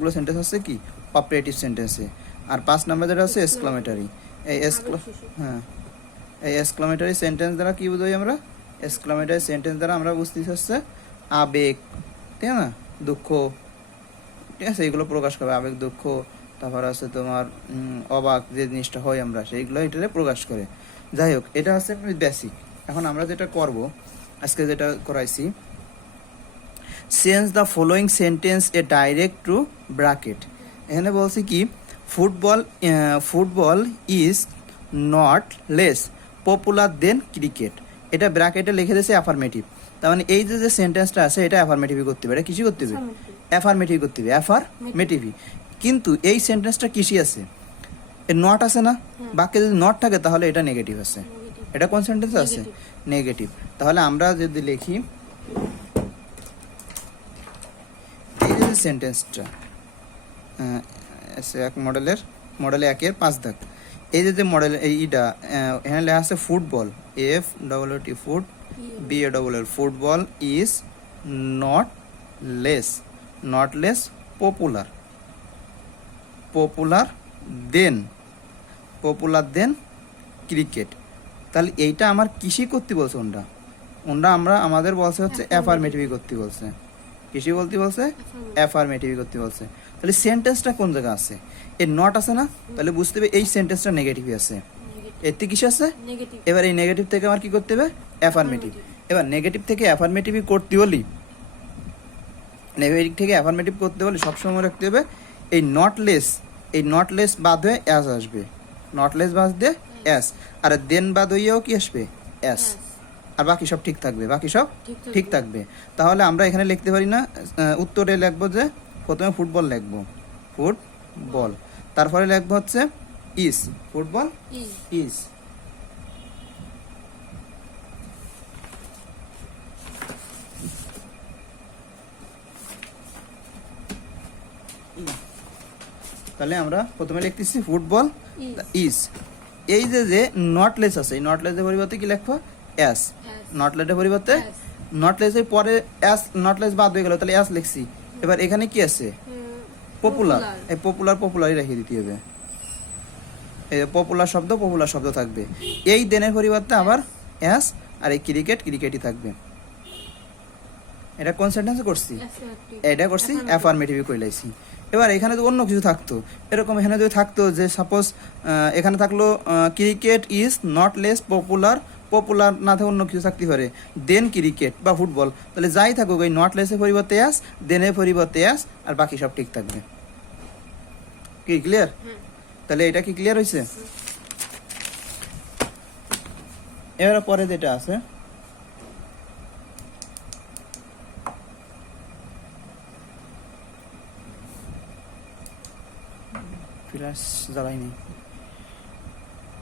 গুলো সেন্টেন্স হচ্ছে কি? অপারেটিভ সেন্টেন্সে আর পাঁচ নাম্বার যেটা হচ্ছে এক্সক্লামেটারি এই এক্সক্লা হ্যাঁ। এই এক্সক্লামেটারি সেন্টেন্স দ্বারা কি বুঝি আমরা? এক্সক্লামেটারি সেন্টেন্স দ্বারা আমরা বুঝতেছি হচ্ছে আবেগ, ঠিক না দুঃখ, ঠিক আছে? এইগুলো প্রকাশ করে আবেগ, দুঃখ, তারপর আছে তোমার অবাক, যে জিনিসটা হয় আমরা, সেইগুলো এটারে প্রকাশ করে। যাই হোক, এটা হচ্ছে বেসিক এখন আমরা যেটা করব, আজকে যেটা করাইছি change the following sentence a direct to bracket এখানে বলছি কি football football is not less popular than cricket. এটা ব্র্যাকেটে লিখে দিয়েছে অ্যাফার্মেটিভ তার মানে এই যে যে সেন্টেন্সটা আছে এটা অ্যাফার্মেটিভই করতে হবে এটা কিসি করতে হবে? অ্যাফার্মেটিভ করতে হবে। অ্যাফার্মেটিভই কিন্তু এই সেন্টেন্সটা কিসি আছে? এর নট আছে না? বাক্যে যদি নট থাকে তাহলে এটা নেগেটিভ আছে। এটা কোন সেন্টেন্স আছে? নেগেটিভ তাহলে আমরা যদি লিখি এই যে সেন্টেন্সটা এক মডেলের মডেলে একের পাঁচ দাগ। এই যে যে মডেল এই ইটা এখানে লেখা আছে football. F double T foot B A double L football is not less not less popular popular than popular than cricket তাহলে এইটা আমার কৃষি করতে বলছে ওনরা। ওনরা আমরা আমাদের বলছে হচ্ছে অ্যাফার্মেটিভই করতে বলছে। কৃষি বলতে বলছে অ্যাফার্মেটিভই করতে বলছে। তাহলে সেন্টেন্সটা কোন জায়গায় আছে? এর নট আছে না? তাহলে বুঝতে হবে এই সেন্টেন্সটা নেগেটিভই আছে। থেকে কিসে আছে? নেগেটিভ এবার এই নেগেটিভ থেকে আমার কি করতে হবে? অ্যাফার্মেটিভ এবার নেগেটিভ থেকে অ্যাফার্মেটিভই করতে হলি নেগেটিভ থেকে অ্যাফার্মেটিভ করতে হলে সবসময় রাখতে হবে এই নট লেস এই নট লেস বাদ হয়ে অ্যাস আসবে। নট লেস বাদ দিয়ে অ্যাস আর দেন বাদ হইয়াও কি আসবে? অ্যাস আর বাকি সব ঠিক থাকবে বাকি সব ঠিক থাকবে। তাহলে আমরা এখানে লিখতে পারি না উত্তরে লিখব যে প্রথমে ফুটবল লিখব। ফুটবল। তারপরে লিখব হচ্ছে ইস। ফুটবল ইজ তাহলে আমরা প্রথমে লিখতেছি ফুটবল ইজ এই যে যে নটলেস আছে এই নটলেসের পরিবর্তে কি লিখব? এস নটলেসের পরিবর্তে? নটলেসের পরে এস নটলেস বাদ হয়ে গেল তাহলে এস লিখছি। এবার এখানে কি আছে? পপুলার এই পপুলার পপুলারই রেখে দিতে হবে। এই পপুলার শব্দ পপুলার শব্দ থাকবে। এই দেনের পরিবর্তে আবার এস আর এই ক্রিকেট ক্রিকেটই থাকবে। এটা কোন সেন্টেন্সে করছি? এটা করছি অ্যাফার্মেটিভই কইলাইছি এবার এখানে তো অন্য কিছু থাকতো। এরকম এখানে যদি থাকতো যে সাপোজ এখানে থাকল cricket is not less popular popular না থাকে অন্য কিছু থাকতে পারে দেন ক্রিকেট বা ফুটবল তাহলে যাই থাকুক ওই নট লেসের পরিবর্তে আস দেনের পরিবর্তে আস আর বাকি সব ঠিক থাকবে। কি ক্লিয়ার তাহলে এটা কি ক্লিয়ার হয়েছে এবার পরে যেটা আছে ফ্লাশ জ্বালাইনি।